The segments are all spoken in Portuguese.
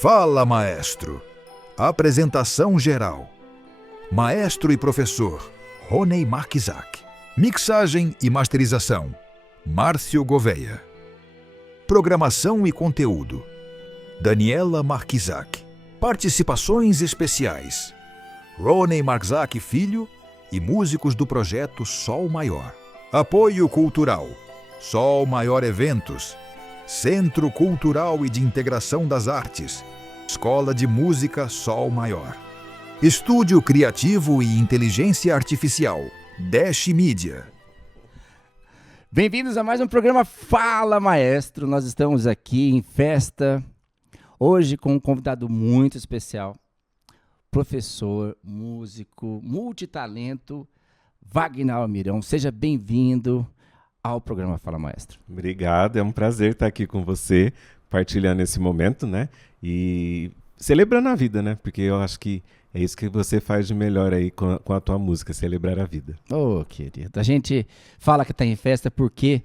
Fala, maestro. Apresentação geral. Maestro e professor Ronei Marczak. Mixagem e masterização Márcio Gouveia. Programação e conteúdo Daniela Marczak. Participações especiais Ronei Marczak Filho e músicos do projeto Sol Maior. Apoio cultural Sol Maior Eventos, Centro Cultural e de Integração das Artes, Escola de Música Sol Maior. Estúdio Criativo e Inteligência Artificial, Dash Media. Bem-vindos a mais um programa Fala Maestro. Nós estamos aqui em festa, hoje com um convidado muito especial, professor, músico, multitalento, Wagner Almirão. Seja bem-vindo ao programa Fala Maestro. Obrigado, é um prazer estar aqui com você, partilhando esse momento, né? E celebrando a vida, né? Porque eu acho que é isso que você faz de melhor aí com a tua música, celebrar a vida. Ô, querido, a gente fala que está em festa porque,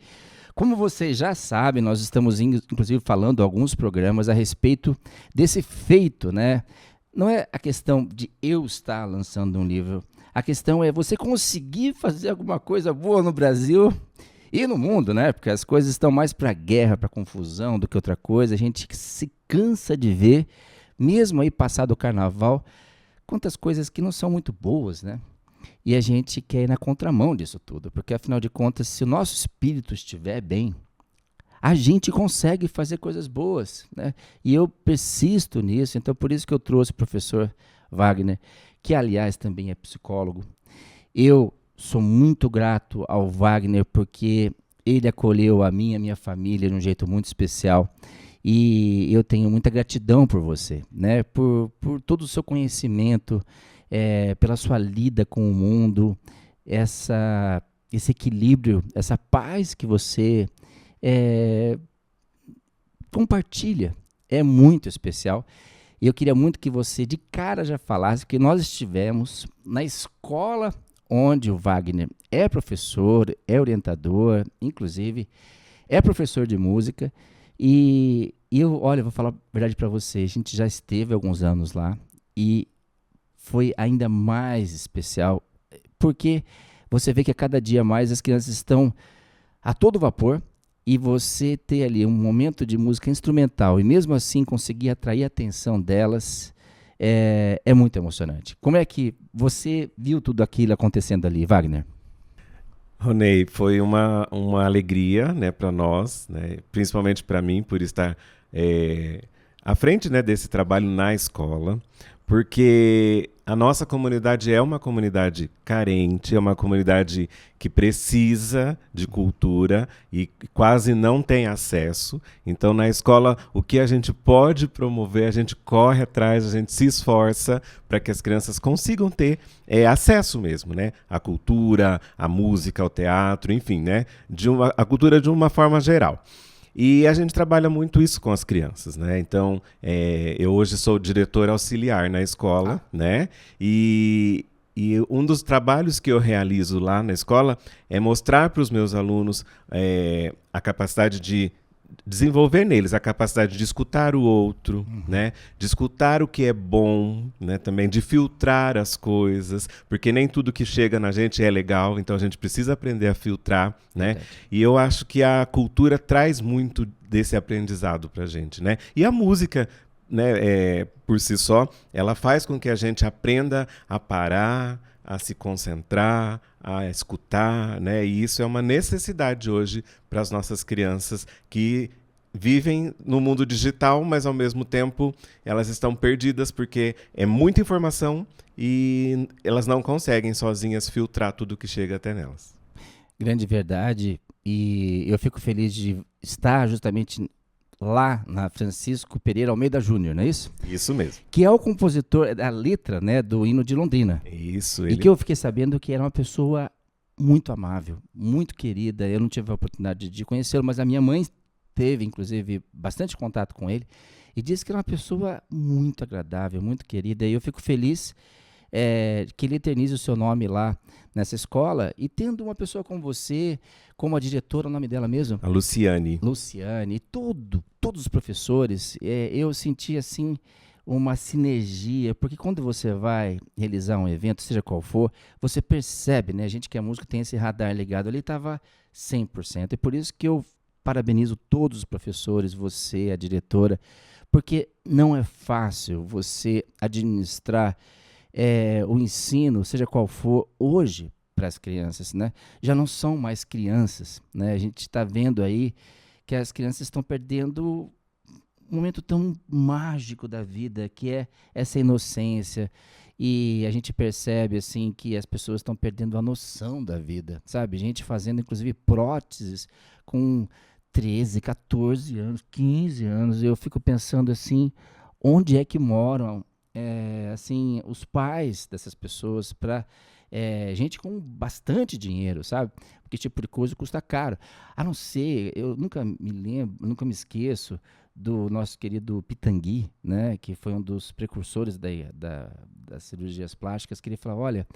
como vocês já sabem, nós estamos inclusive falando alguns programas a respeito desse feito, né? Não é a questão de eu estar lançando um livro, a questão é você conseguir fazer alguma coisa boa no Brasil e no mundo, né? Porque as coisas estão mais para guerra, para confusão do que outra coisa. A gente se cansa de ver, mesmo aí passado o carnaval, quantas coisas que não são muito boas, né? E a gente quer ir na contramão disso tudo, porque afinal de contas, se o nosso espírito estiver bem, a gente consegue fazer coisas boas, né? E eu persisto nisso, então por isso que eu trouxe o professor Wagner, que aliás também é psicólogo. Eu sou muito grato ao Wagner porque ele acolheu a minha família de um jeito muito especial. E eu tenho muita gratidão por você, né? Por todo o seu conhecimento, pela sua lida com o mundo, esse equilíbrio, essa paz que você compartilha. É muito especial. E eu queria muito que você de cara já falasse que nós estivemos na escola onde o Wagner é professor, é orientador, inclusive é professor de música. E eu, olha, vou falar a verdade para você, a gente já esteve alguns anos lá e foi ainda mais especial, porque você vê que a cada dia mais as crianças estão a todo vapor e você ter ali um momento de música instrumental e mesmo assim conseguir atrair a atenção delas é muito emocionante. Como é que você viu tudo aquilo acontecendo ali, Wagner? Ronei, foi uma alegria, né, para nós, né, principalmente para mim, por estar à frente, né, desse trabalho na escola, porque a nossa comunidade é uma comunidade carente, é uma comunidade que precisa de cultura e quase não tem acesso. Então, na escola, o que a gente pode promover, a gente corre atrás, a gente se esforça para que as crianças consigam ter acesso mesmo, né? À cultura, à música, ao teatro, enfim, né? A cultura de uma forma geral. E a gente trabalha muito isso com as crianças, né? Então, eu hoje sou diretor auxiliar na escola, né? E um dos trabalhos que eu realizo lá na escola é mostrar para os meus alunos a capacidade de desenvolver neles a capacidade de escutar o outro, né? De escutar o que é bom, né? Também de filtrar as coisas, porque nem tudo que chega na gente é legal, então a gente precisa aprender a filtrar, né? E eu acho que a cultura traz muito desse aprendizado pra gente, né? E a música, né, por si só, ela faz com que a gente aprenda a parar, a se concentrar, a escutar, né? E isso é uma necessidade hoje para as nossas crianças que vivem no mundo digital, mas ao mesmo tempo elas estão perdidas porque é muita informação e elas não conseguem sozinhas filtrar tudo que chega até nelas. Grande verdade, e eu fico feliz de estar justamente lá na Francisco Pereira Almeida Júnior, não é isso? Isso mesmo. Que é o compositor da letra, né, do hino de Londrina. Isso. E que eu fiquei sabendo que era uma pessoa muito amável, muito querida. Eu não tive a oportunidade de conhecê-lo, mas a minha mãe teve, inclusive, bastante contato com ele e disse que era uma pessoa muito agradável, muito querida. E eu fico feliz que ele eternize o seu nome lá nessa escola e tendo uma pessoa como você, como a diretora, o nome dela mesmo? A Luciane. Luciane, todo todos os professores, eu senti assim uma sinergia, porque quando você vai realizar um evento, seja qual for, você percebe, né? A gente que é músico tem esse radar ligado ali, estava 100%. E por isso que eu parabenizo todos os professores, você, a diretora, porque não é fácil você administrar o ensino, seja qual for, hoje, para as crianças, né? Já não são mais crianças, né? A gente está vendo aí que as crianças estão perdendo um momento tão mágico da vida, que é essa inocência, e a gente percebe assim que as pessoas estão perdendo a noção da vida, sabe? Gente fazendo inclusive próteses com 13, 14 anos, 15 anos. Eu fico pensando assim, onde é que moram assim os pais dessas pessoas para gente com bastante dinheiro, sabe? Porque esse tipo de coisa custa caro. A não ser, eu nunca me lembro, nunca me esqueço do nosso querido Pitangui, né? Que foi um dos precursores das cirurgias plásticas, que ele falava, olha,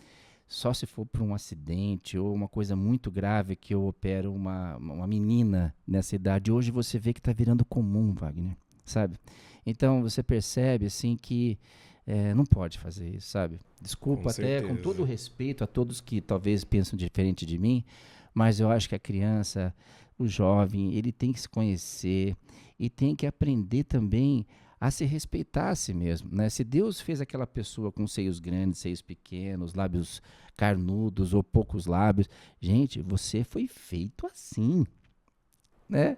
só se for por um acidente ou uma coisa muito grave que eu opero uma menina nessa idade. Hoje você vê que está virando comum, Wagner, sabe? Então você percebe assim que não pode fazer isso, sabe? Desculpa, Com até certeza. com todo o respeito a todos que talvez pensam diferente de mim, mas eu acho que a criança, o jovem, ele tem que se conhecer e tem que aprender também a se respeitar a si mesmo, né? Se Deus fez aquela pessoa com seios grandes, seios pequenos, lábios carnudos ou poucos lábios, gente, você foi feito assim, né?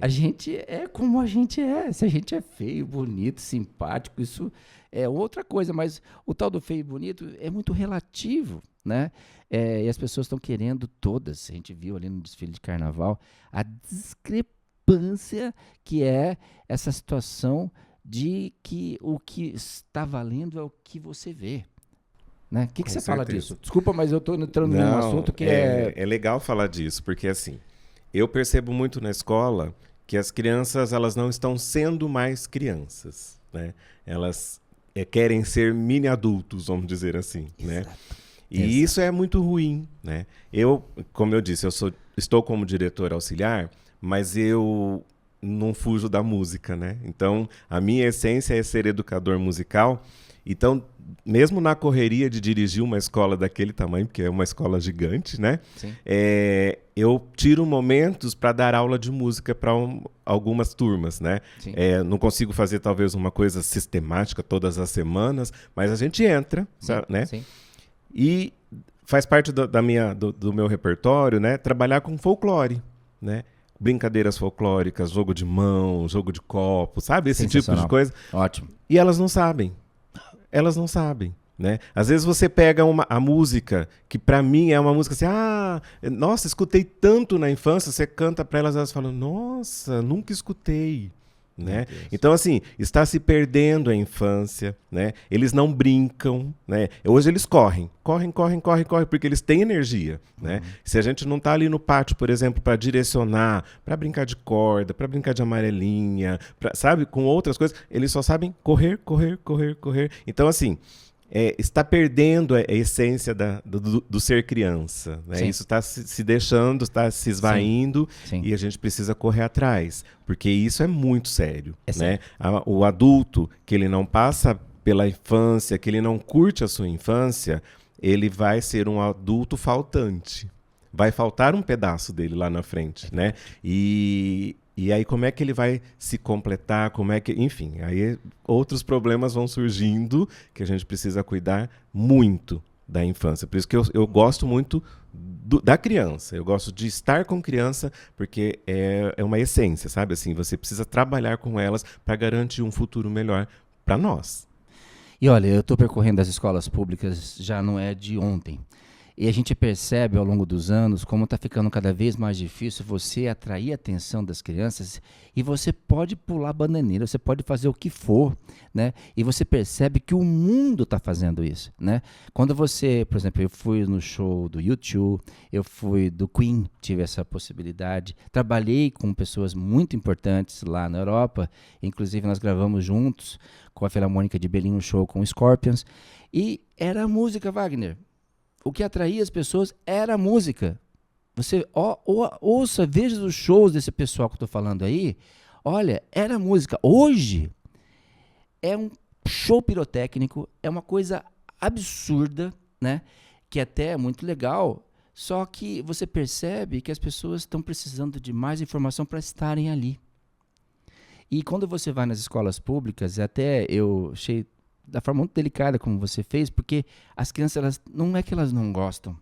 A gente é como a gente é. Se a gente é feio, bonito, simpático, isso é outra coisa, mas o tal do feio e bonito é muito relativo, né? E as pessoas estão querendo todas, a gente viu ali no desfile de carnaval, a discrepância que é essa situação de que o que está valendo é o que você vê. Né? O que você fala disso? Desculpa, mas eu estou entrando num assunto que é legal falar disso, porque assim, eu percebo muito na escola que as crianças elas não estão sendo mais crianças, né? Elas querem ser mini adultos, vamos dizer assim, né? E isso é muito ruim, né? Eu, como eu disse, estou como diretor auxiliar, mas eu não fujo da música, né? Então, a minha essência é ser educador musical. Então, mesmo na correria de dirigir uma escola daquele tamanho, porque é uma escola gigante, né? Eu tiro momentos para dar aula de música para algumas turmas, né? Não consigo fazer talvez uma coisa sistemática todas as semanas, mas a gente entra, né? Sim. E faz parte do meu repertório, né? Trabalhar com folclore, né? Brincadeiras folclóricas, jogo de mão, jogo de copo, sabe? Esse tipo de coisa. Ótimo. E elas não sabem. Elas não sabem, né? Às vezes você pega a música, que pra mim é uma música assim, nossa, escutei tanto na infância, você canta pra elas, elas falam, nossa, nunca escutei, né? Então, assim, está se perdendo a infância, né? Eles não brincam, né? Hoje eles correm, porque eles têm energia, né? Se a gente não tá ali no pátio, por exemplo, para direcionar, para brincar de corda, para brincar de amarelinha, sabe? Com outras coisas, eles só sabem correr. Então, assim, está perdendo a essência do ser criança, né? Isso está se deixando, está se esvaindo. Sim. E a gente precisa correr atrás, porque isso é muito sério, né? O adulto que ele não passa pela infância, que ele não curte a sua infância, ele vai ser um adulto faltante. Vai faltar um pedaço dele lá na frente, né? E aí como é que ele vai se completar, enfim, aí outros problemas vão surgindo que a gente precisa cuidar muito da infância. Por isso que eu gosto muito da criança, eu gosto de estar com criança, porque é uma essência, sabe? Assim, você precisa trabalhar com elas para garantir um futuro melhor para nós. E olha, eu estou percorrendo as escolas públicas, já não é de ontem. E a gente percebe ao longo dos anos como está ficando cada vez mais difícil você atrair a atenção das crianças, e você pode pular bananeira, você pode fazer o que for, né? E você percebe que o mundo está fazendo isso, né? Quando você, por exemplo, eu fui no show do U2, eu fui do Queen, tive essa possibilidade, trabalhei com pessoas muito importantes lá na Europa, inclusive nós gravamos juntos com a Filarmônica de Berlim um show com o Scorpions, e era a música, Wagner. O que atraía as pessoas era a música. Você ouça, veja os shows desse pessoal que eu estou falando aí. Olha, era música. Hoje é um show pirotécnico, é uma coisa absurda, né? Que até é muito legal, só que você percebe que as pessoas estão precisando de mais informação para estarem ali. E quando você vai nas escolas públicas, até eu achei da forma muito delicada como você fez, porque as crianças, não é que elas não gostam,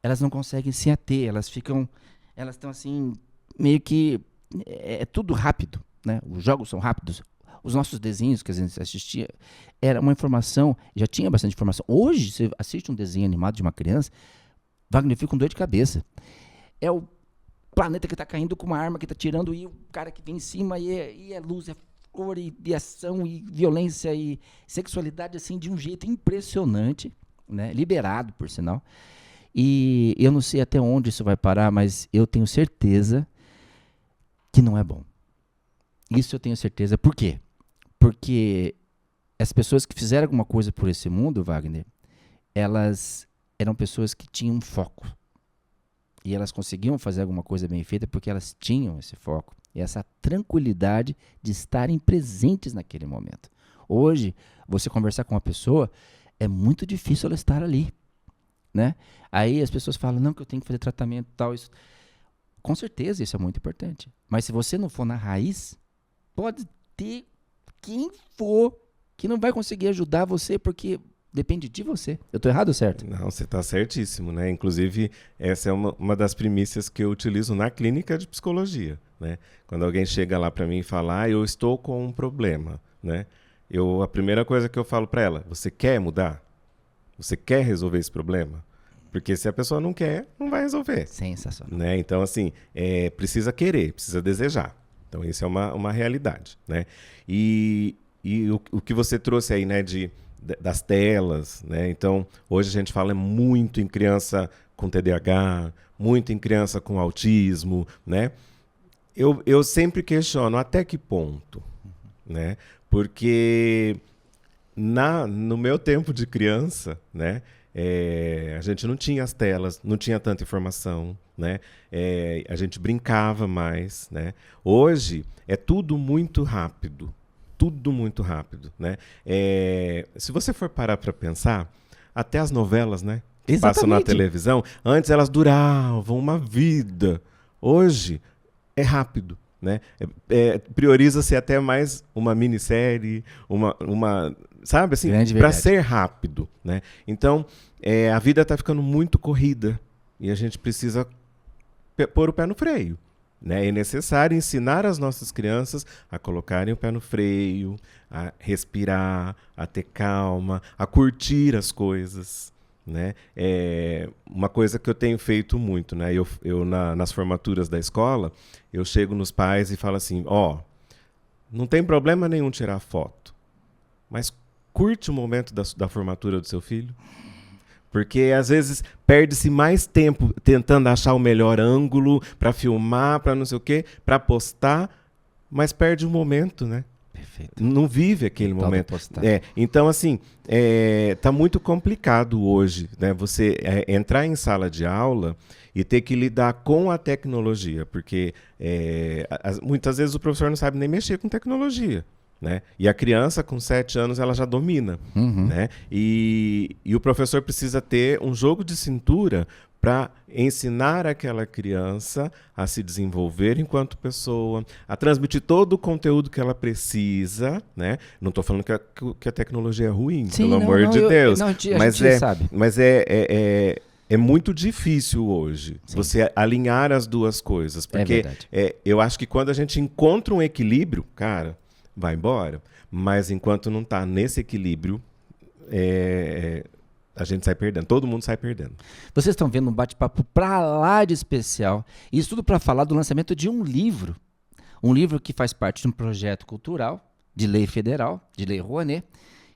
elas não conseguem se ater, elas estão assim, meio que, é tudo rápido, né? Os jogos são rápidos, os nossos desenhos que a gente assistia, era uma informação, já tinha bastante informação. Hoje, você assiste um desenho animado de uma criança, Wagner fica com dor de cabeça. É o planeta que está caindo com uma arma que está tirando, e o cara que vem em cima, e é luz, é cor, e ação, e violência, e sexualidade, assim, de um jeito impressionante, né? Liberado, por sinal. E eu não sei até onde isso vai parar, mas eu tenho certeza que não é bom. Isso eu tenho certeza. Por quê? Porque as pessoas que fizeram alguma coisa por esse mundo, Wagner, elas eram pessoas que tinham foco. E elas conseguiam fazer alguma coisa bem feita porque elas tinham esse foco e essa tranquilidade de estarem presentes naquele momento. Hoje, você conversar com uma pessoa, é muito difícil ela estar ali, né? Aí as pessoas falam, não, que eu tenho que fazer tratamento e tal. Isso. Com certeza, isso é muito importante. Mas se você não for na raiz, pode ter quem for que não vai conseguir ajudar você porque depende de você. Eu estou errado ou certo? Não, você está certíssimo, né? Inclusive, essa é uma das primícias que eu utilizo na clínica de psicologia, né? Quando alguém chega lá para mim e fala, eu estou com um problema, né? A primeira coisa que eu falo para ela, você quer mudar? Você quer resolver esse problema? Porque se a pessoa não quer, não vai resolver. Sensacional. Né? Então, assim, precisa querer, precisa desejar. Então, isso é uma realidade, né? E o que você trouxe aí, né, das telas, né? Então, hoje a gente fala muito em criança com TDAH, muito em criança com autismo, né? Eu sempre questiono até que ponto, né? Porque no meu tempo de criança, né? A gente não tinha as telas, não tinha tanta informação, né? A gente brincava mais, né? Hoje é tudo muito rápido. Tudo muito rápido, né? Se você for parar para pensar, até as novelas, né, que passam na televisão, antes elas duravam uma vida. Hoje é rápido, né? Prioriza-se até mais uma minissérie, sabe assim, para ser rápido, né? Então, a vida está ficando muito corrida e a gente precisa pôr o pé no freio. Né? É necessário ensinar as nossas crianças a colocarem o pé no freio, a respirar, a ter calma, a curtir as coisas. Né? Uma coisa que eu tenho feito muito, né? Nas formaturas da escola, eu chego nos pais e falo assim, não tem problema nenhum tirar foto, mas curte o momento da formatura do seu filho. Porque, às vezes, perde-se mais tempo tentando achar o melhor ângulo para filmar, para não sei o quê, para postar, mas perde o momento, né? Perfeito. Não vive aquele momento. Então, assim, tá muito complicado hoje, né? Você entrar em sala de aula e ter que lidar com a tecnologia, porque muitas vezes o professor não sabe nem mexer com tecnologia. Né? E a criança com 7 anos ela já domina, né? E o professor precisa ter um jogo de cintura para ensinar aquela criança a se desenvolver enquanto pessoa, a transmitir todo o conteúdo que ela precisa, né? Não estou falando que a tecnologia é ruim, pelo amor de Deus, mas é muito difícil hoje você alinhar as duas coisas, porque eu acho que quando a gente encontra um equilíbrio, cara, vai embora. Mas enquanto não está nesse equilíbrio, a gente sai perdendo. Todo mundo sai perdendo. Vocês estão vendo um bate-papo pra lá de especial. Isso tudo para falar do lançamento de um livro. Um livro que faz parte de um projeto cultural, de lei federal, de lei Rouanet,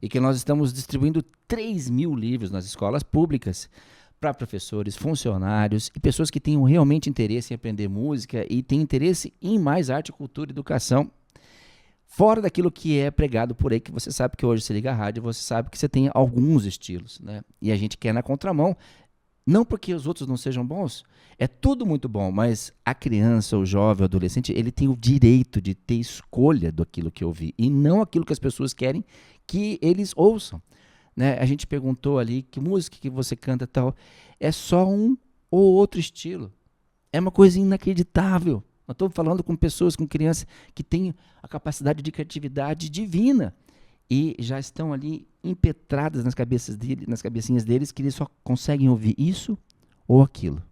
e que nós estamos distribuindo 3.000 livros nas escolas públicas para professores, funcionários e pessoas que tenham realmente interesse em aprender música e têm interesse em mais arte, cultura e educação. Fora daquilo que é pregado por aí, que você sabe que hoje você liga a rádio, você sabe que você tem alguns estilos, né? E a gente quer na contramão Não porque os outros não sejam bons, é tudo muito bom, mas a criança, o jovem, o adolescente, ele tem o direito de ter escolha daquilo que ouvir e não aquilo que as pessoas querem que eles ouçam. Né? A gente perguntou ali que música que você canta e tal, é só um ou outro estilo. É uma coisa inacreditável. Nós estamos falando com pessoas, com crianças que têm a capacidade de criatividade divina e já estão ali impetradas nas cabecinhas deles que eles só conseguem ouvir isso ou aquilo.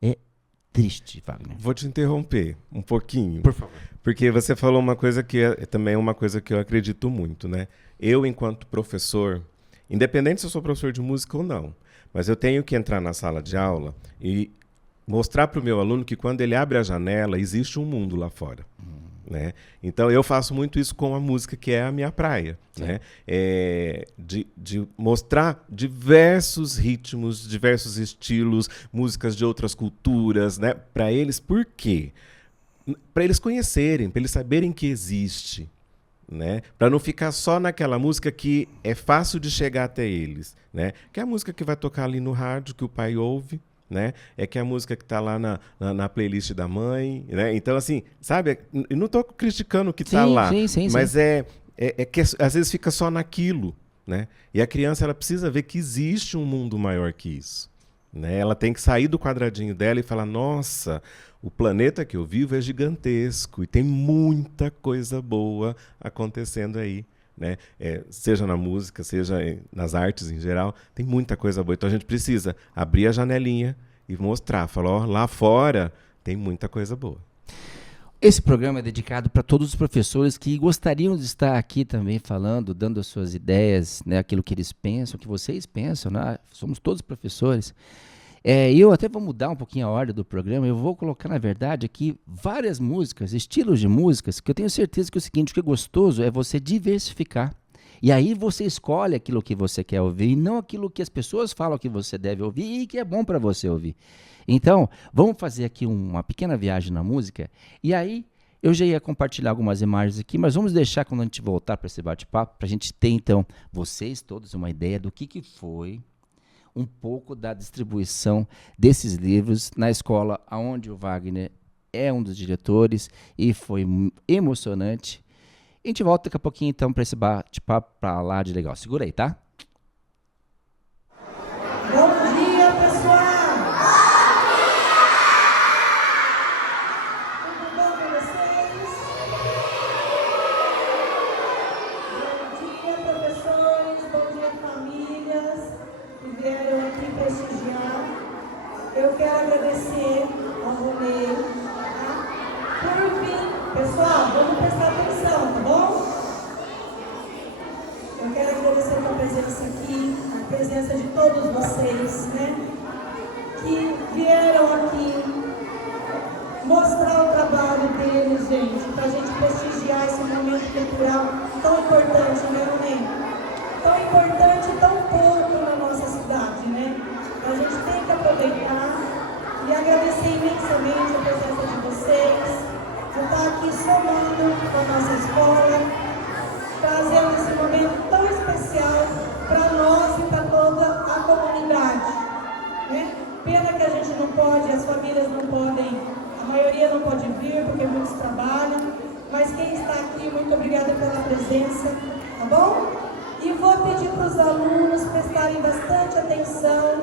É triste, Wagner. Vou te interromper um pouquinho. Por favor. Porque você falou uma coisa que também é uma coisa que eu acredito muito, né? Eu, enquanto professor, independente se eu sou professor de música ou não, mas eu tenho que entrar na sala de aula e mostrar para o meu aluno que quando ele abre a janela, existe um mundo lá fora. Né? Então, eu faço muito isso com a música, que é a minha praia. Né? De mostrar diversos ritmos, diversos estilos, músicas de outras culturas, né? Para eles. Por quê? Para eles conhecerem, para eles saberem que existe. Né? Para não ficar só naquela música que é fácil de chegar até eles. Né? Que é a música que vai tocar ali no rádio, que o pai ouve. Né? É que é a música que está lá na playlist da mãe, né? Então, assim, sabe? Eu não estou criticando o que está lá, mas é que às vezes fica só naquilo, né? E a criança ela precisa ver que existe um mundo maior que isso, né? Ela tem que sair do quadradinho dela e falar, nossa, o planeta que eu vivo é gigantesco e tem muita coisa boa acontecendo aí. Né? Seja na música, seja nas artes em geral, tem muita coisa boa. Então a gente precisa abrir a janelinha e mostrar, falar, ó, lá fora tem muita coisa boa. Esse programa é dedicado para todos os professores que gostariam de estar aqui também falando, dando as suas ideias, né, aquilo que eles pensam, que vocês pensam, né? Somos todos professores. Eu até vou mudar um pouquinho a ordem do programa, eu vou colocar, na verdade, aqui várias músicas, estilos de músicas, que eu tenho certeza que o seguinte, o que é gostoso é você diversificar. E aí você escolhe aquilo que você quer ouvir e não aquilo que as pessoas falam que você deve ouvir e que é bom para você ouvir. Então, vamos fazer aqui uma pequena viagem na música e aí eu já ia compartilhar algumas imagens aqui, mas vamos deixar quando a gente voltar para esse bate-papo, para a gente ter, então, vocês todos uma ideia do que foi um pouco da distribuição desses livros na escola onde o Wagner é um dos diretores e foi emocionante. A gente volta daqui a pouquinho, então, para esse bate-papo para lá de legal. Segura aí, tá? Bom dia, pessoal! Tudo bom com vocês? Bom dia, professores, bom dia, famílias que vieram aqui prestigiar. Eu quero agradecer ao Ronei, tá? Por vir. Pessoal, vamos prestar atenção, tá bom? Eu quero agradecer a presença aqui, a presença de todos vocês, né? Que vieram aqui mostrar o trabalho deles, gente, pra gente prestigiar esse momento cultural tão importante, né, Ronei? Tão importante e tão pouco na nossa cidade, né? A gente tem que aproveitar e agradecer imensamente a presença de vocês, por estar aqui somando com a nossa escola, trazendo esse momento tão especial para nós e para toda a comunidade. Né? Pena que a gente não pode, as famílias não podem, a maioria não pode vir porque muitos trabalham, mas quem está aqui, muito obrigada pela presença, tá bom? E vou pedir para os alunos prestarem bastante atenção,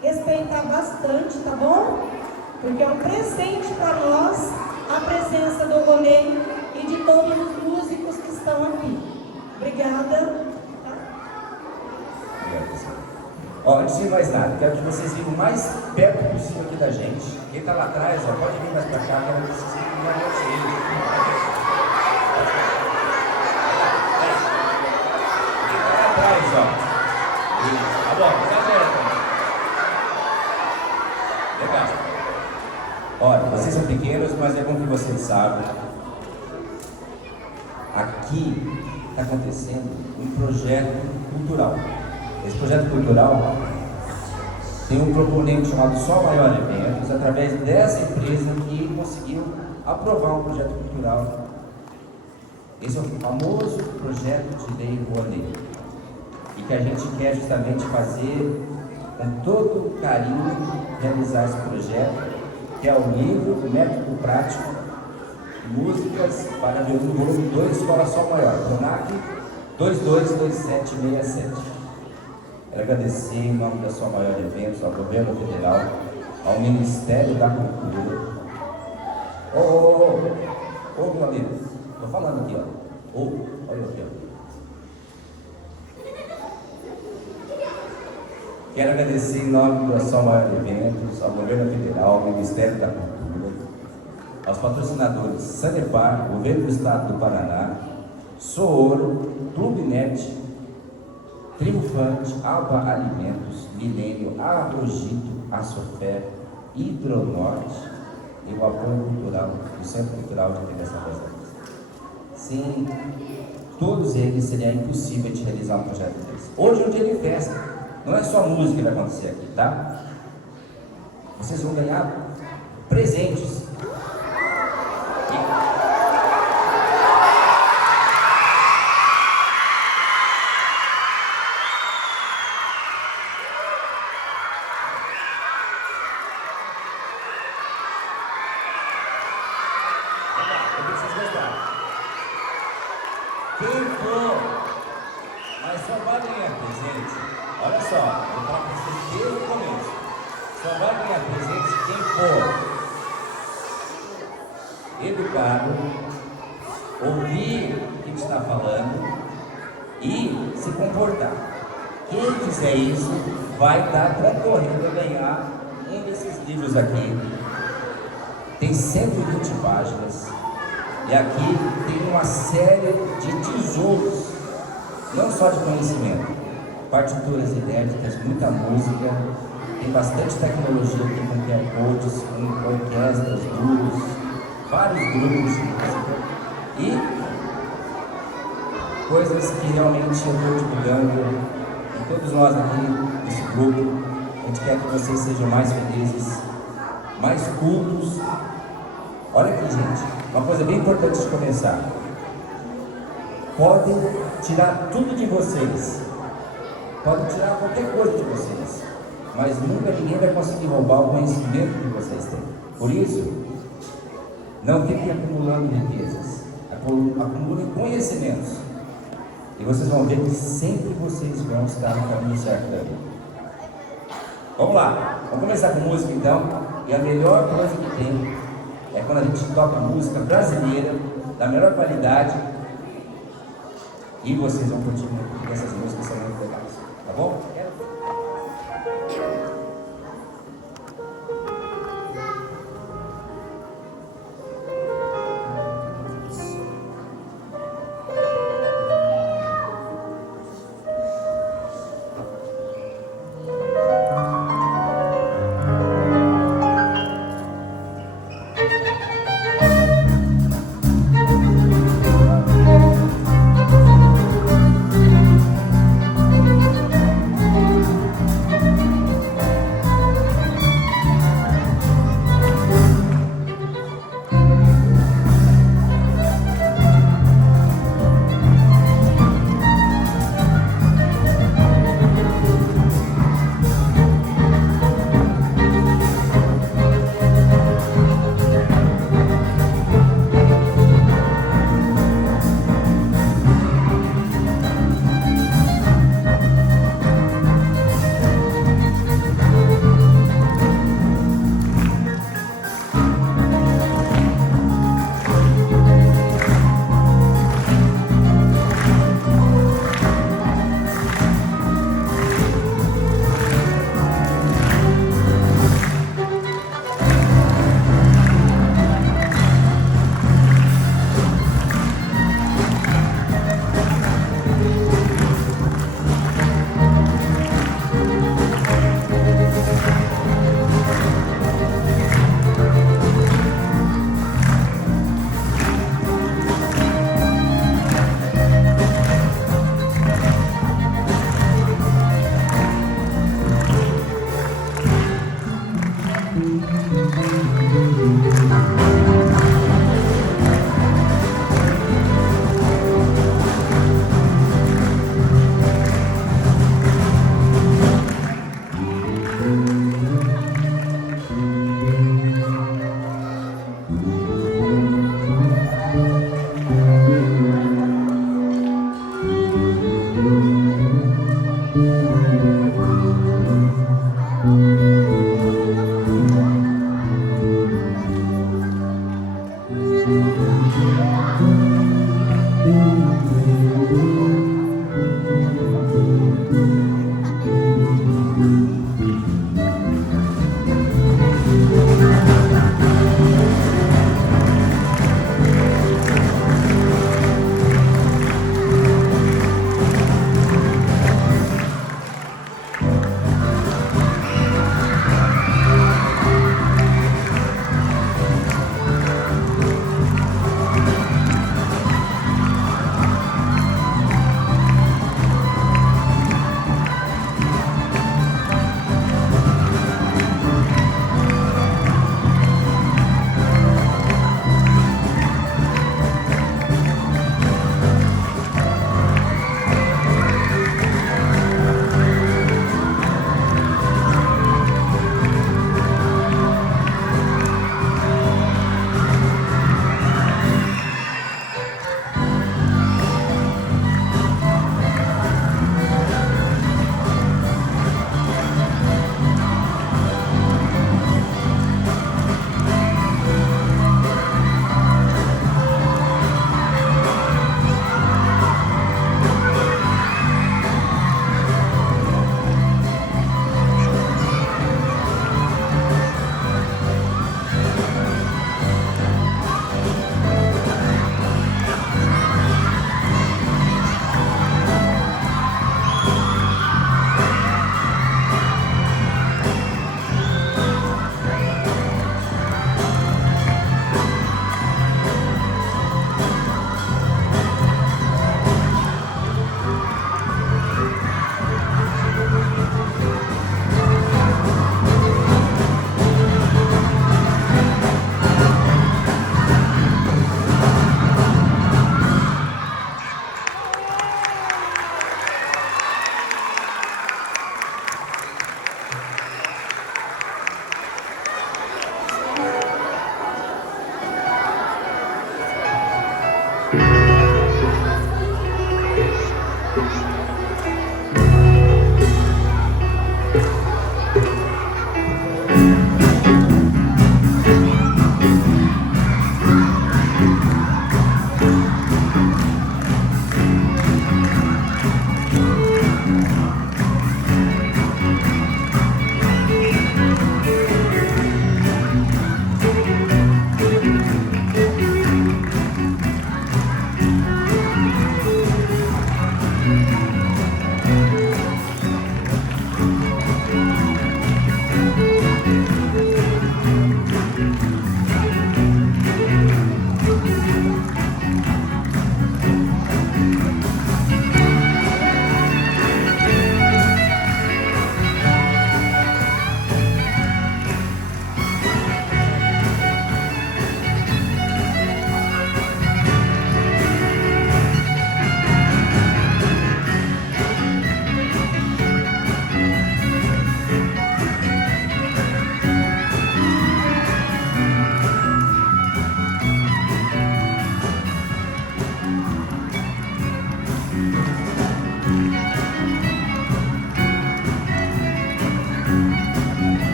respeitar bastante, tá bom? Porque é um presente para nós a presença do Ronei e de todos os músicos que estão aqui. Obrigada. Ó, antes de mais nada, quero que vocês venham o mais perto possível aqui da gente. Quem está lá atrás, ó, pode vir mais para cá, quero que vocês fiquem mais perto. Quem está lá atrás, ó. Tá bom, fica perto. Legal. Olha, vocês são pequenos, mas é bom que vocês saibam. Aqui está acontecendo um projeto cultural. Esse projeto cultural tem um proponente chamado Sol Maior Eventos, através dessa empresa que conseguiu aprovar um projeto cultural. Esse é o famoso projeto de lei Rouanet. E que a gente quer justamente fazer com todo carinho, realizar esse projeto, que é o livro Método Prático, Músicas para Violino Volume 2, Escola Sol Maior, PRONAC 222767. Quero agradecer em nome da Sol Maior Eventos, ao Governo Federal, ao Ministério da Cultura. Ô, meu amigo, estou falando aqui, ó. Olha aqui, ó. Quero agradecer em nome da Sol Maior Eventos, ao Governo Federal, ao Ministério da Cultura, aos patrocinadores Sanepar, Governo do Estado do Paraná, Sooro, Clube Net, Triunfante, Alba Alimentos, Milênio, Agrogito, Assofer, Hidronorte e o apoio cultural do Centro Cultural de Integração das Artes. Sem todos eles seria impossível de realizar um projeto desse. Hoje é um dia de festa. Não é só música que vai acontecer aqui, tá? Vocês vão ganhar presentes. Quem for, mas só vai ganhar presente. Olha só, vou falar para vocês desde o começo. Só vai ganhar presente quem for educado, ouvir o que está falando e se comportar. Quem fizer isso vai estar concorrendo a ganhar um desses livros aqui. Tem 120 páginas e aqui tem uma série de tesouros, não só de conhecimento. Partituras inéditas, muita música, tem bastante tecnologia aqui com QR codes, com orquestras, duos, vários grupos de música e coisas que realmente eu estou divulgando e todos nós aqui desse grupo, a gente quer que vocês sejam mais felizes, mais cultos. Olha aqui, gente, uma coisa bem importante de começar. Podem tirar tudo de vocês. Podem tirar qualquer coisa de vocês, mas nunca ninguém vai conseguir roubar o conhecimento que vocês têm. Por isso, não fiquem acumulando riquezas, acumulem conhecimentos. E vocês vão ver que sempre vocês vão estar no caminho certo da vida. Vamos lá, vamos começar com música então. E a melhor coisa que tem é quando a gente toca música brasileira, da melhor qualidade. E vocês vão curtir muito, porque essas músicas são muito legais. Tá bom?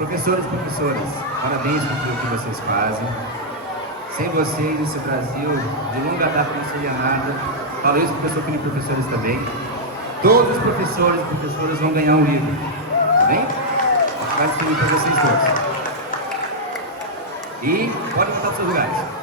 Professores e professoras, parabéns pelo que vocês fazem. Sem vocês, esse Brasil de longa data não seria nada. Falo isso para o professor Felipe e professores também. Todos os professores e professoras vão ganhar um livro. Tá bem? Vai distribuir para vocês todos. E pode voltar para os seus lugares.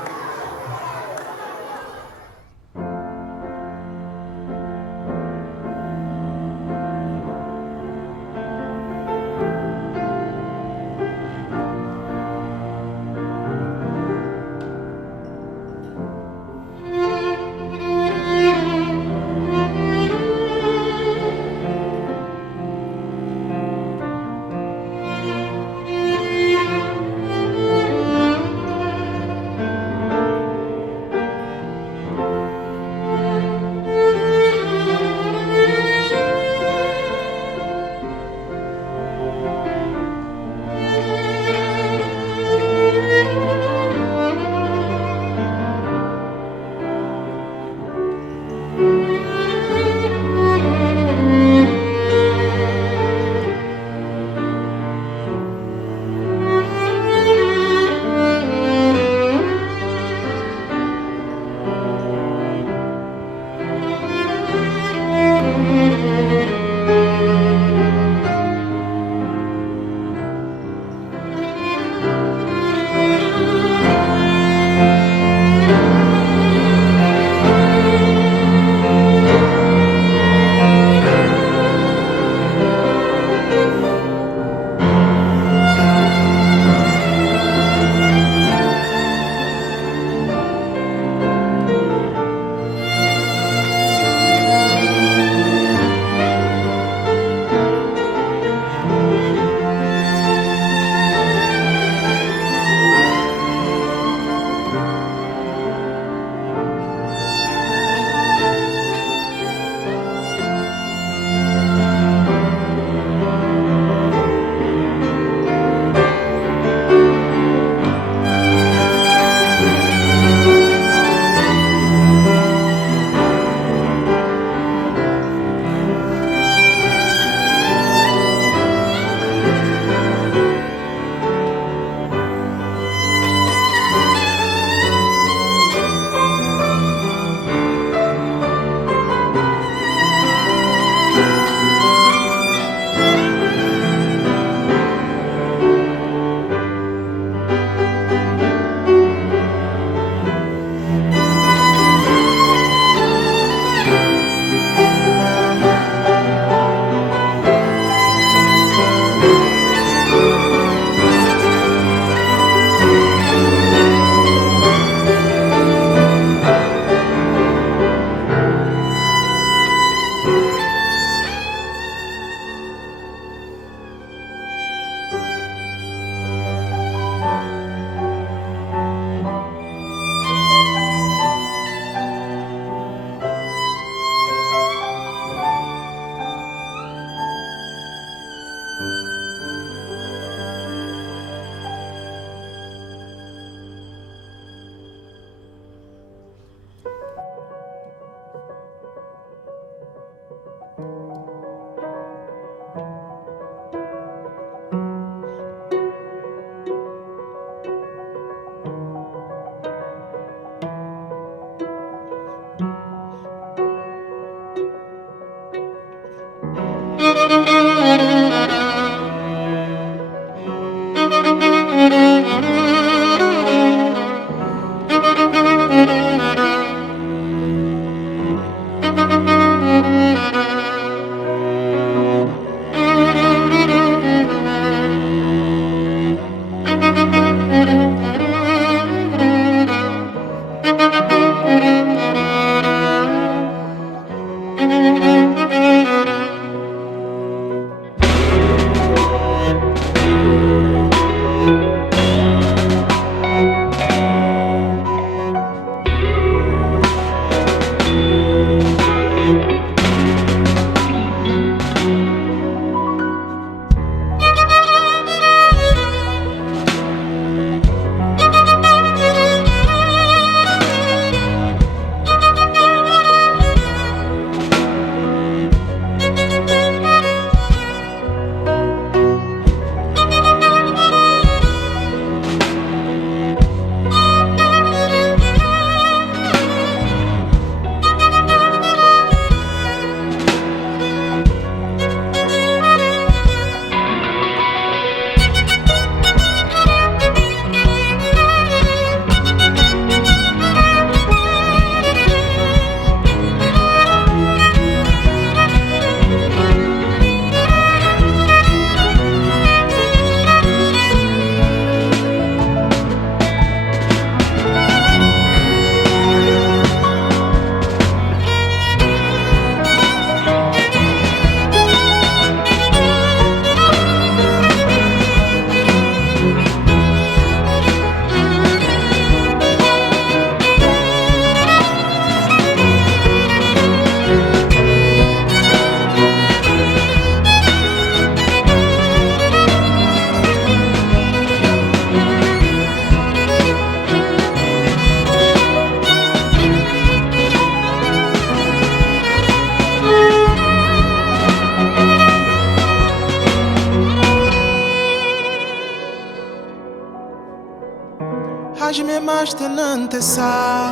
Hajime mashita nante sa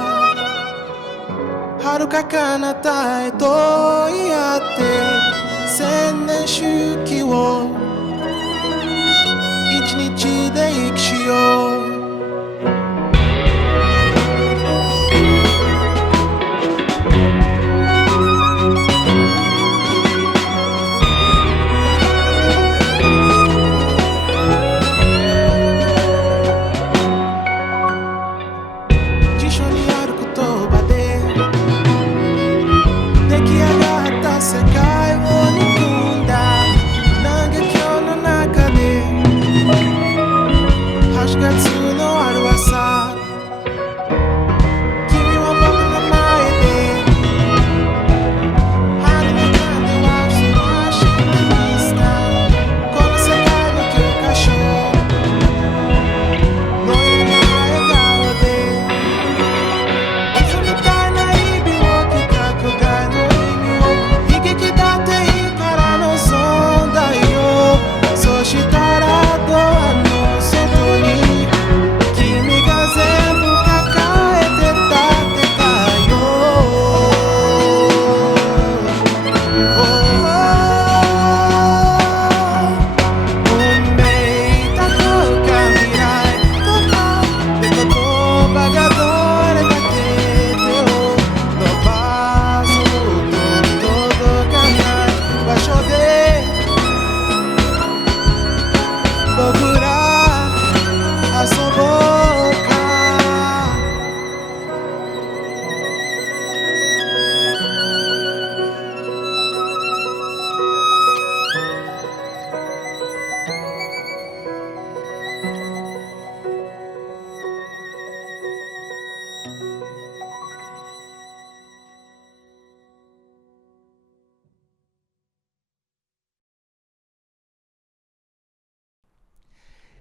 Haruka kanata eto iate Sennen shuki wo Ichinichi de ikshio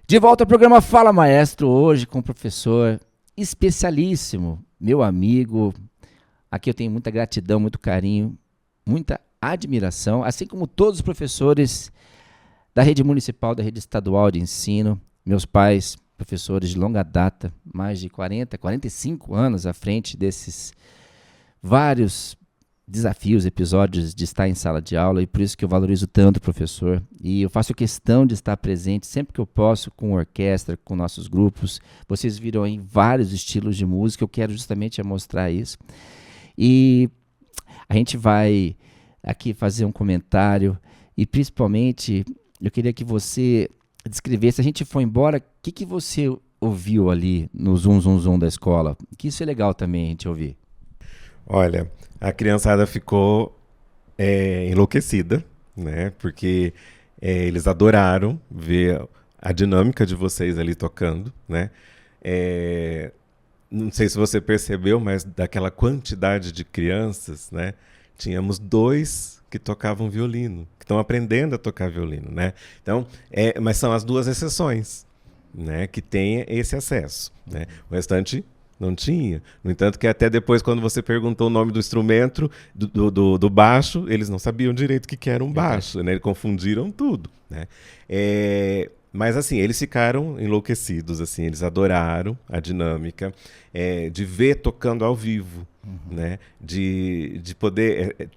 De volta ao programa Fala Maestro, hoje com um professor especialíssimo, meu amigo. Aqui eu tenho muita gratidão, muito carinho, muita admiração, assim como todos os professores da rede municipal, da rede estadual de ensino, meus pais, professores de longa data, mais de 40, 45 anos à frente desses vários desafios, episódios de estar em sala de aula, e por isso que eu valorizo tanto o professor, e eu faço questão de estar presente sempre que eu posso com orquestra, com nossos grupos. Vocês viram aí vários estilos de música, eu quero justamente mostrar isso, e a gente vai aqui fazer um comentário, e principalmente eu queria que você descrevesse, se a gente for embora, o que você ouviu ali no zum zum zum da escola, que isso é legal também a gente ouvir. Olha, a criançada ficou enlouquecida, né? Porque eles adoraram ver a dinâmica de vocês ali tocando, né? Não sei se você percebeu, mas daquela quantidade de crianças, né? Tínhamos 2 que tocavam violino, que estão aprendendo a tocar violino, né? Então, mas são as 2 exceções, né? Que têm esse acesso, né? O restante não tinha. No entanto, que até depois, quando você perguntou o nome do instrumento, do baixo, eles não sabiam direito o que era um baixo, né? Eles confundiram tudo, né? Mas, assim, eles ficaram enlouquecidos, assim, eles adoraram a dinâmica de ver tocando ao vivo, né? De poder...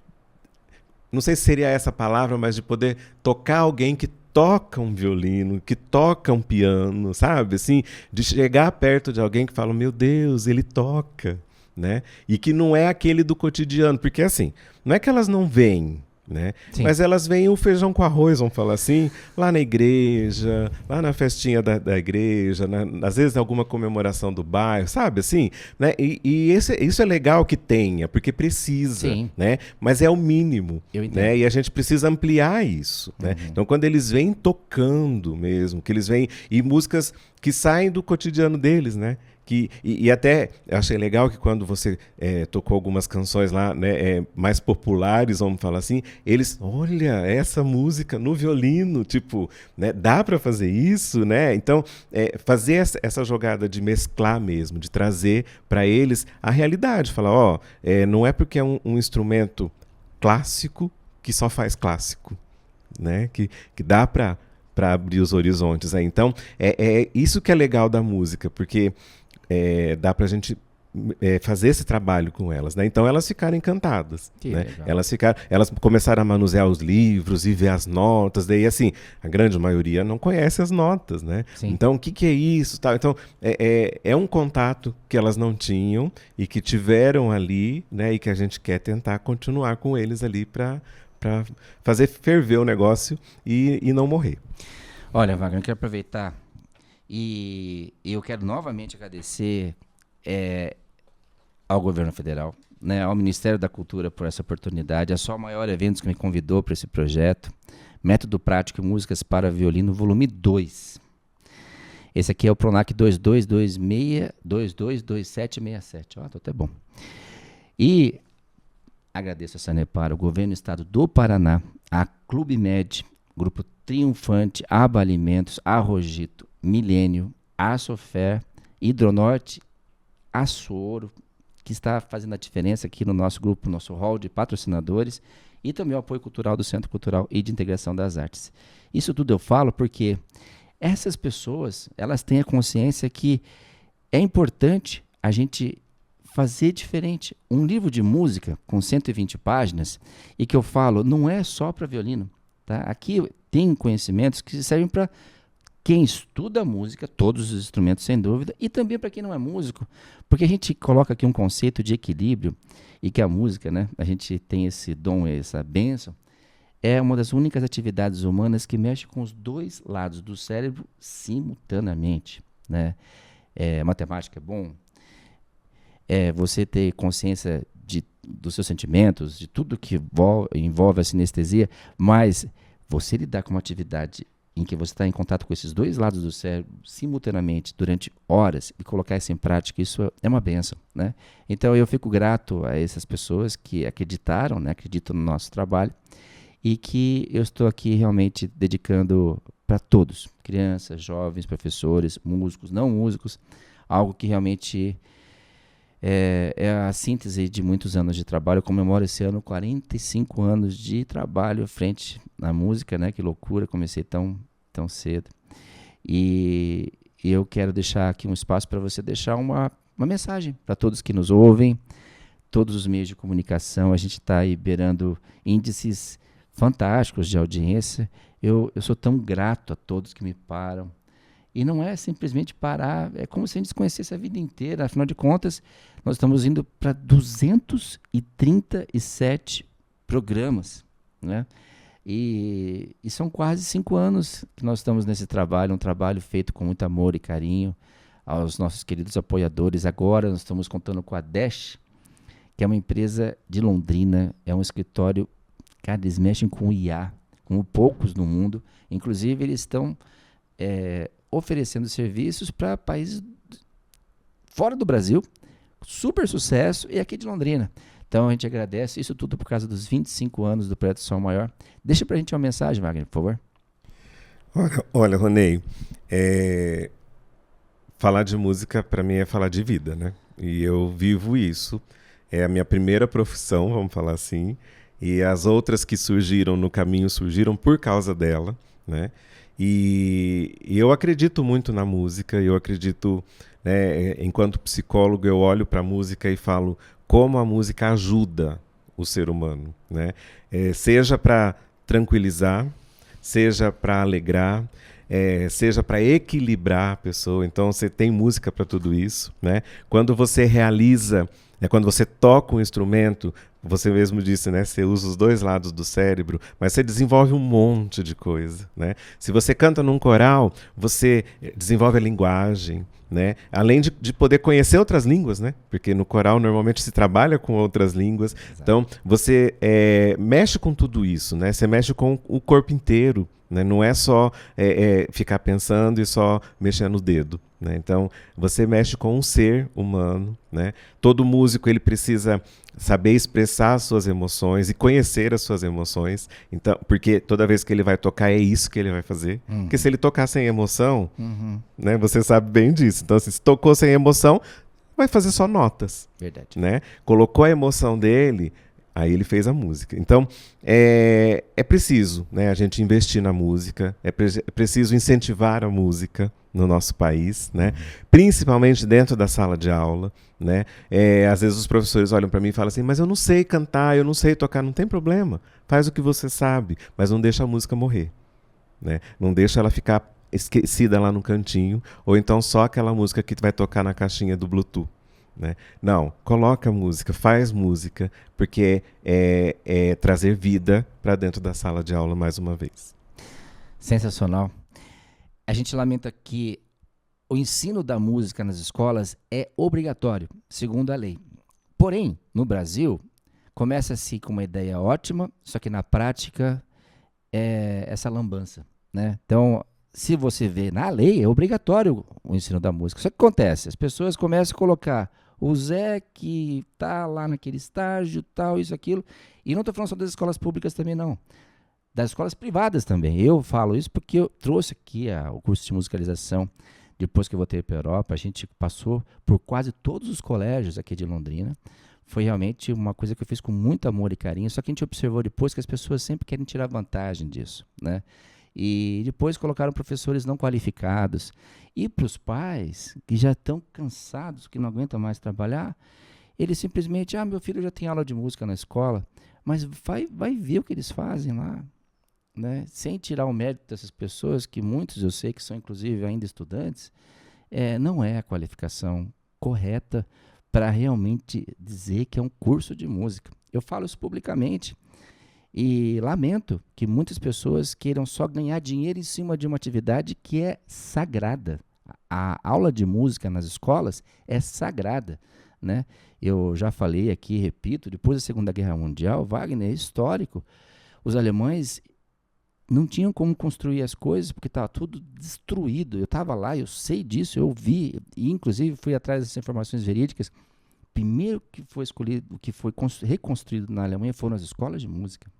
não sei se seria essa palavra, mas de poder tocar alguém que toca um violino, que toca um piano, sabe? Assim, de chegar perto de alguém que fala, meu Deus, ele toca, né? E que não é aquele do cotidiano, porque assim, não é que elas não veem, né? Mas elas veem o feijão com arroz, vamos falar assim, lá na igreja, lá na festinha da igreja, às vezes alguma comemoração do bairro, sabe assim? Né? E isso é legal que tenha, porque precisa, né? Mas é o mínimo, né? E a gente precisa ampliar isso, né? Então quando eles vêm tocando mesmo, que eles vêm, e músicas que saem do cotidiano deles, né? E até eu achei legal que quando você tocou algumas canções lá, né, mais populares, vamos falar assim, eles, olha, essa música no violino, tipo, né, dá para fazer isso, né? Então, fazer essa jogada de mesclar mesmo, de trazer para eles a realidade, falar, não é porque é um instrumento clássico que só faz clássico, né? Que dá para abrir os horizontes aí. Então, é isso que é legal da música, porque dá para a gente fazer esse trabalho com elas, né? Então elas ficaram encantadas, né? Elas começaram a manusear os livros e ver as notas, daí assim, a grande maioria não conhece as notas, né? Sim. Então o que é isso? Tal? Então é um contato que elas não tinham e que tiveram ali, né? E que a gente quer tentar continuar com eles ali para fazer ferver o negócio e não morrer. Olha, Wagner, eu quero aproveitar e eu quero novamente agradecer ao governo federal, né, ao Ministério da Cultura por essa oportunidade, a Sol Maior Eventos que me convidou para esse projeto, Método Prático e Músicas para Violino, volume 2. Esse aqui é o Pronac 222767. Ó, tô até bom. E agradeço a Sanepar, o Governo do Estado do Paraná, a Clube Med, Grupo Triunfante, Aba Alimentos, a Rogito, Milênio, a Sofer, Hidronorte, a Soro, que está fazendo a diferença aqui no nosso grupo, no nosso hall de patrocinadores, e também o apoio cultural do Centro Cultural e de Integração das Artes. Isso tudo eu falo porque essas pessoas, elas têm a consciência que é importante a gente fazer diferente. Um livro de música com 120 páginas, e que eu falo, não é só para violino. Tá? Aqui tem conhecimentos que servem para quem estuda música, todos os instrumentos sem dúvida, e também para quem não é músico, porque a gente coloca aqui um conceito de equilíbrio, e que a música, né, a gente tem esse dom, essa bênção, é uma das únicas atividades humanas que mexe com os dois lados do cérebro simultaneamente. Né? Matemática é bom, você ter consciência dos seus sentimentos, de tudo que envolve a sinestesia, mas você lidar com uma atividade em que você está em contato com esses dois lados do cérebro simultaneamente durante horas e colocar isso em prática, isso é uma bênção, né? Então eu fico grato a essas pessoas que acreditaram, né, acreditam no nosso trabalho, e que eu estou aqui realmente dedicando para todos, crianças, jovens, professores, músicos, não músicos, algo que realmente é a síntese de muitos anos de trabalho. Eu comemoro esse ano 45 anos de trabalho frente à música, né? Que loucura, comecei tão cedo. E eu quero deixar aqui um espaço para você deixar uma mensagem para todos que nos ouvem, todos os meios de comunicação. A gente está aí beirando índices fantásticos de audiência. Eu sou tão grato a todos que me param. E não é simplesmente parar, é como se a gente se conhecesse a vida inteira. Afinal de contas, nós estamos indo para 237 programas, né? E são quase 5 anos que nós estamos nesse trabalho, um trabalho feito com muito amor e carinho aos nossos queridos apoiadores. Agora nós estamos contando com a Dash, que é uma empresa de Londrina, é um escritório, cara, eles mexem com IA, como poucos no mundo. Inclusive, eles estão oferecendo serviços para países fora do Brasil, super sucesso, e aqui de Londrina. Então a gente agradece isso tudo por causa dos 25 anos do Projeto Sol Maior. Deixa pra gente uma mensagem, Wagner, por favor. Olha, Ronei, falar de música para mim é falar de vida, né? E eu vivo isso. É a minha primeira profissão, vamos falar assim, e as outras que surgiram no caminho surgiram por causa dela, né? E eu acredito muito na música, eu acredito, né, enquanto psicólogo, eu olho para a música e falo como a música ajuda o ser humano, né? Seja para tranquilizar, seja para alegrar, seja para equilibrar a pessoa. Então você tem música para tudo isso, né? Quando você realiza, quando você toca um instrumento, você mesmo disse, né? Você usa os dois lados do cérebro, mas você desenvolve um monte de coisa, né? Se você canta num coral, você desenvolve a linguagem, né? Além de poder conhecer outras línguas, né? Porque no coral normalmente se trabalha com outras línguas. Exato. Então você mexe com tudo isso, né? Você mexe com o corpo inteiro, né? Não é só ficar pensando e só mexendo o dedo, né? Então você mexe com um ser humano, né? Todo músico ele precisa saber expressar as suas emoções e conhecer as suas emoções. Então, porque toda vez que ele vai tocar é isso que ele vai fazer. Porque se ele tocar sem emoção, né? Você sabe bem disso. Então, se tocou sem emoção, vai fazer só notas. Verdade. Né? Colocou a emoção dele, Aí ele fez a música. Então, é preciso, né, a gente investir na música, é preciso incentivar a música no nosso país, né, principalmente dentro da sala de aula. Né? Às vezes os professores olham para mim e falam assim, mas eu não sei cantar, eu não sei tocar. Não tem problema, faz o que você sabe, mas não deixa a música morrer. Né? Não deixa ela ficar esquecida lá no cantinho, ou então só aquela música que vai tocar na caixinha do Bluetooth. Né? Não, coloca música, faz música, porque é trazer vida para dentro da sala de aula mais uma vez. Sensacional. A gente lamenta que o ensino da música nas escolas é obrigatório, segundo a lei. Porém, no Brasil, começa-se com uma ideia ótima, só que na prática é essa lambança. Né? Então, se você vê na lei, é obrigatório o ensino da música. Só que acontece, as pessoas começam a colocar o Zé que está lá naquele estágio, tal, isso, aquilo. E não estou falando só das escolas públicas também, não. Das escolas privadas também. Eu falo isso porque eu trouxe aqui o curso de musicalização. Depois que eu voltei para a Europa, a gente passou por quase todos os colégios aqui de Londrina. Foi realmente uma coisa que eu fiz com muito amor e carinho, só que a gente observou depois que as pessoas sempre querem tirar vantagem disso, né? E depois colocaram professores não qualificados. E para os pais, que já estão cansados, que não aguentam mais trabalhar, eles simplesmente, meu filho já tem aula de música na escola, mas vai ver o que eles fazem lá. Né? Sem tirar o mérito dessas pessoas, que muitos eu sei que são inclusive ainda estudantes, não é a qualificação correta para realmente dizer que é um curso de música. Eu falo isso publicamente e lamento que muitas pessoas queiram só ganhar dinheiro em cima de uma atividade que é sagrada. A aula de música nas escolas é sagrada. Né? Eu já falei aqui, repito, depois da Segunda Guerra Mundial, Wagner é histórico. Os alemães não tinham como construir as coisas porque estava tudo destruído. Eu estava lá, eu sei disso, eu vi, e inclusive fui atrás dessas informações verídicas. Primeiro que foi escolhido, que foi reconstruído na Alemanha foram as escolas de música.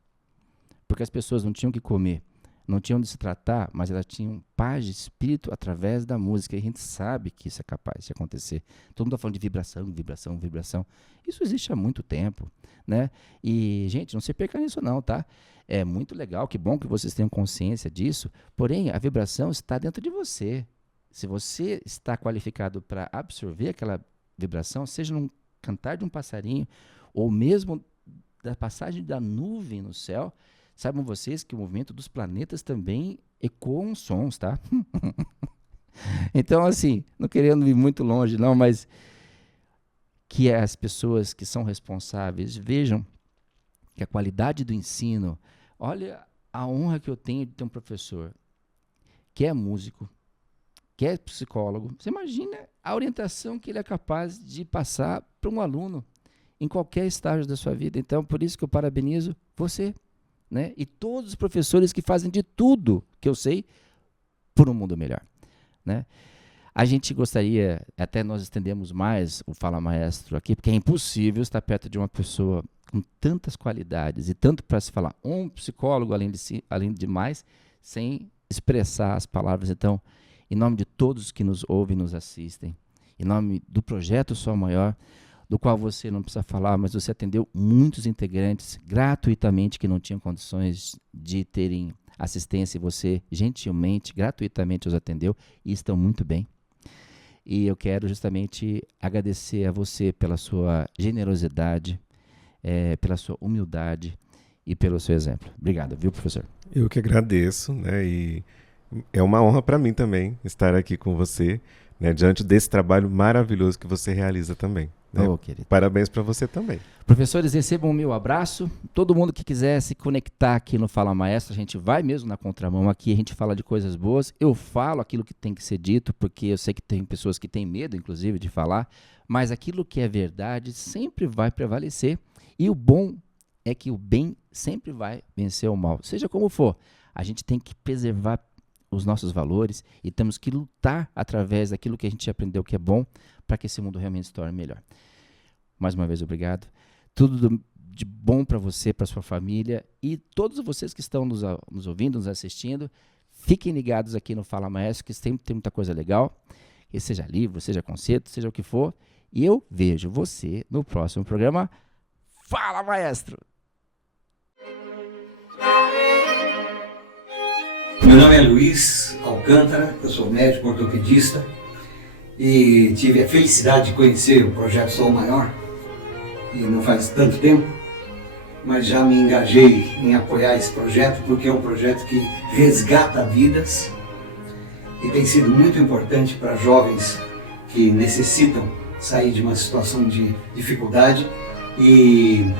Porque as pessoas não tinham o que comer, não tinham de se tratar, mas elas tinham paz de espírito através da música. E a gente sabe que isso é capaz de acontecer. Todo mundo está falando de vibração, vibração, vibração. Isso existe há muito tempo. Né? E, gente, não se perca nisso não, tá? É muito legal, que bom que vocês tenham consciência disso, porém, a vibração está dentro de você. Se você está qualificado para absorver aquela vibração, seja num cantar de um passarinho, ou mesmo da passagem da nuvem no céu, saibam vocês que o movimento dos planetas também ecoam sons, tá? Então, assim, não querendo ir muito longe, não, mas que as pessoas que são responsáveis vejam que a qualidade do ensino, olha a honra que eu tenho de ter um professor que é músico, que é psicólogo. Você imagina a orientação que ele é capaz de passar para um aluno em qualquer estágio da sua vida. Então, por isso que eu parabenizo você, né? E todos os professores que fazem de tudo que eu sei por um mundo melhor, né? A gente gostaria, até nós estendemos mais o Fala Maestro aqui, porque é impossível estar perto de uma pessoa com tantas qualidades e tanto para se falar, um psicólogo além de mais, sem expressar as palavras. Então, em nome de todos que nos ouvem e nos assistem, em nome do projeto Sol Maior, do qual você não precisa falar, mas você atendeu muitos integrantes gratuitamente que não tinham condições de terem assistência e você gentilmente, gratuitamente os atendeu e estão muito bem. E eu quero justamente agradecer a você pela sua generosidade, pela sua humildade e pelo seu exemplo. Obrigado, viu, professor? Eu que agradeço, né? E é uma honra para mim também estar aqui com você, né, diante desse trabalho maravilhoso que você realiza também. Né? Querido. Parabéns para você também. Professores, recebam o meu abraço. Todo mundo que quiser se conectar aqui no Fala Maestro, a gente vai mesmo na contramão aqui, a gente fala de coisas boas. Eu falo aquilo que tem que ser dito, porque eu sei que tem pessoas que têm medo, inclusive, de falar, mas aquilo que é verdade sempre vai prevalecer. E o bom é que o bem sempre vai vencer o mal. Seja como for, a gente tem que preservar os nossos valores e temos que lutar através daquilo que a gente aprendeu que é bom para que esse mundo realmente se torne melhor. Mais uma vez, obrigado. Tudo de bom para você, para sua família e todos vocês que estão nos ouvindo, nos assistindo. Fiquem ligados aqui no Fala Maestro, que sempre tem muita coisa legal. E seja livro, seja conceito, seja o que for. E eu vejo você no próximo programa. Fala Maestro! Meu nome é Luiz Alcântara, eu sou médico ortopedista e tive a felicidade de conhecer o projeto Sol Maior, e não faz tanto tempo, mas já me engajei em apoiar esse projeto porque é um projeto que resgata vidas e tem sido muito importante para jovens que necessitam sair de uma situação de dificuldade e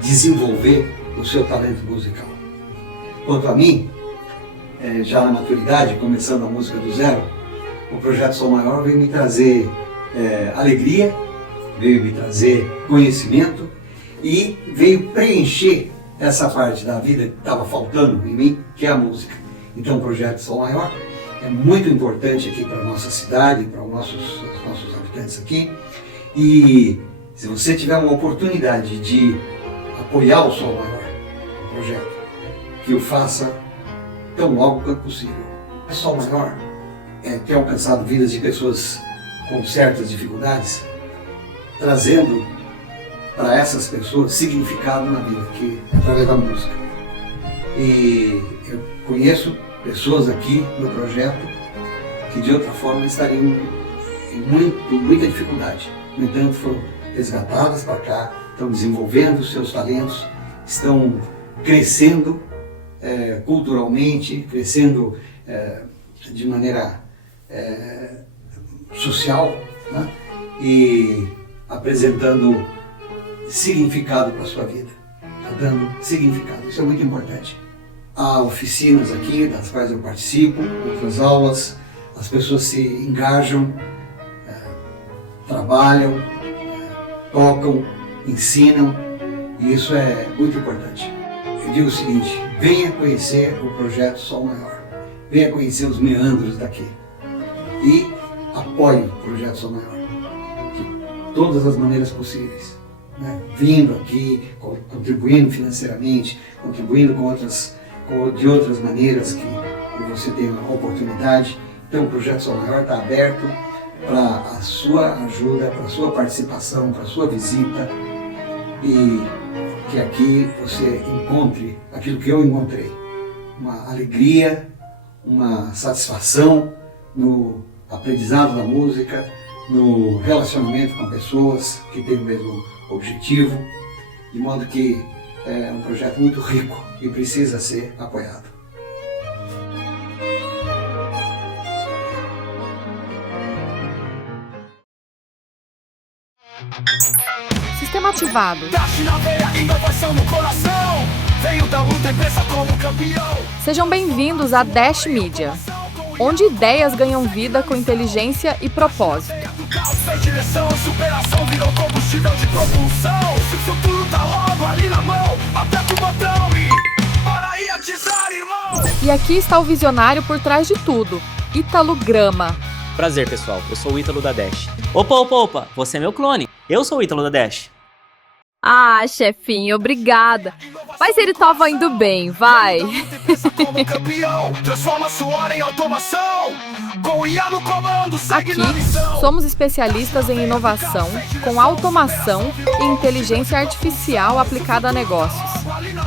desenvolver o seu talento musical. Quanto a mim, já na maturidade, começando a música do zero, o projeto Sol Maior veio me trazer alegria, veio me trazer conhecimento e veio preencher essa parte da vida que estava faltando em mim, que é a música. Então o projeto Sol Maior é muito importante aqui para a nossa cidade, para os nossos habitantes aqui. E se você tiver uma oportunidade de apoiar o Sol Maior, o projeto, que o faça tão logo quanto possível. O Sol Maior tem alcançado vidas de pessoas com certas dificuldades, trazendo para essas pessoas significado na vida, que é através da música. E eu conheço pessoas aqui no projeto que de outra forma estariam em muita dificuldade. No entanto, foram resgatadas para cá, estão desenvolvendo os seus talentos, estão crescendo culturalmente, crescendo de maneira social, né? E apresentando significado para a sua vida, dando significado. Isso é muito importante. Há oficinas aqui, das quais eu participo, outras aulas, as pessoas se engajam, trabalham, tocam, ensinam, e isso é muito importante. Eu digo o seguinte: venha conhecer o projeto Sol Maior, venha conhecer os meandros daqui e apoie o projeto Sol Maior de todas as maneiras possíveis, né? Vindo aqui, contribuindo financeiramente, contribuindo de outras maneiras que você tem uma oportunidade. Então o projeto Sol Maior está aberto para a sua ajuda, para a sua participação, para a sua visita, e que aqui você encontre aquilo que eu encontrei, uma alegria, uma satisfação no aprendizado da música, no relacionamento com pessoas que têm o mesmo objetivo, de modo que é um projeto muito rico e precisa ser apoiado. Sistema ativado. Sejam bem-vindos à Dash Media, onde ideias ganham vida com inteligência e propósito. E aqui está o visionário por trás de tudo, Ítalo Grama. Prazer, pessoal. Eu sou o Ítalo da Dash. Opa! Você é meu clone. Eu sou o Ítalo da Dash. Ah, chefinho, obrigada. Mas ele tava indo bem, vai. Aqui, somos especialistas em inovação, com automação e inteligência artificial aplicada a negócios.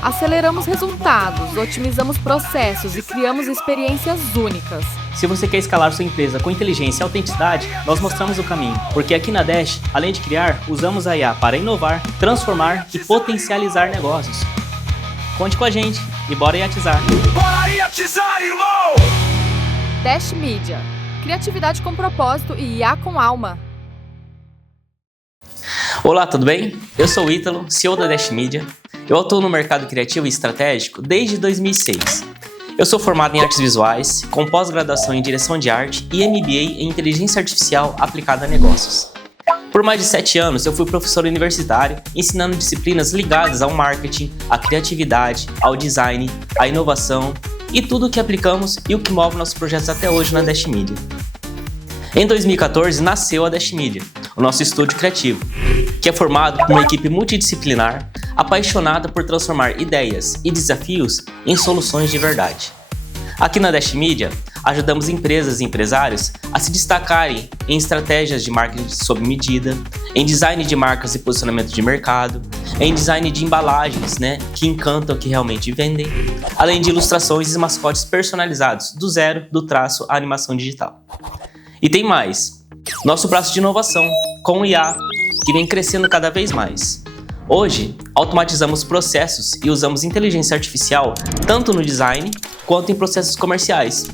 Aceleramos resultados, otimizamos processos e criamos experiências únicas. Se você quer escalar sua empresa com inteligência e autenticidade, nós mostramos o caminho. Porque aqui na Dash, além de criar, usamos a IA para inovar, transformar e potencializar negócios. Conte com a gente e bora iatizar. Bora iatizar, irmão! Dash Media. Criatividade com propósito e IA com alma. Olá, tudo bem? Eu sou o Ítalo, CEO da Dash Media. Eu atuo no mercado criativo e estratégico desde 2006. Eu sou formado em artes visuais, com pós-graduação em direção de arte e MBA em inteligência artificial aplicada a negócios. Por mais de 7 anos, eu fui professor universitário, ensinando disciplinas ligadas ao marketing, à criatividade, ao design, à inovação e tudo o que aplicamos e o que move nossos projetos até hoje na Dash Media. Em 2014, nasceu a Dash Media, o nosso estúdio criativo, que é formado por uma equipe multidisciplinar, apaixonada por transformar ideias e desafios em soluções de verdade. Aqui na Dash Media, ajudamos empresas e empresários a se destacarem em estratégias de marketing sob medida, em design de marcas e posicionamento de mercado, em design de embalagens, que encantam, que realmente vendem, além de ilustrações e mascotes personalizados, do zero, do traço à animação digital. E tem mais, nosso braço de inovação, com o IA, que vem crescendo cada vez mais. Hoje, automatizamos processos e usamos inteligência artificial tanto no design quanto em processos comerciais,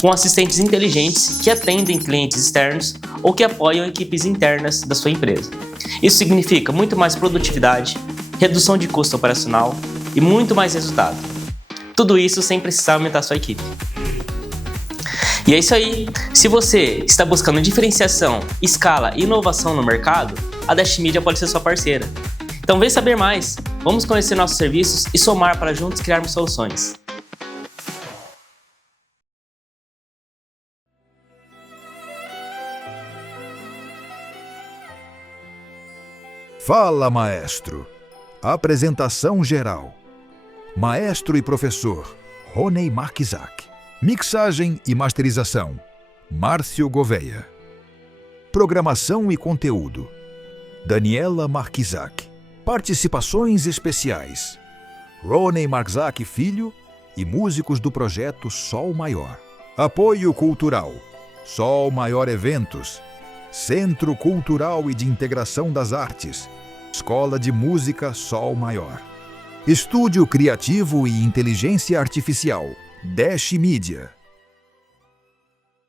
com assistentes inteligentes que atendem clientes externos ou que apoiam equipes internas da sua empresa. Isso significa muito mais produtividade, redução de custo operacional e muito mais resultado. Tudo isso sem precisar aumentar sua equipe. E é isso aí. Se você está buscando diferenciação, escala e inovação no mercado, a Dash Media pode ser sua parceira. Então vem saber mais, vamos conhecer nossos serviços e somar para juntos criarmos soluções. Fala, maestro. Apresentação geral. Maestro e professor Ronei Markizak. Mixagem e masterização Márcio Gouveia. Programação e conteúdo Daniela Markizak. Participações especiais Ronei Markizak Filho e músicos do projeto Sol Maior. Apoio cultural Sol Maior Eventos, Centro Cultural e de Integração das Artes, Escola de Música Sol Maior. Estúdio Criativo e Inteligência Artificial Dash Media.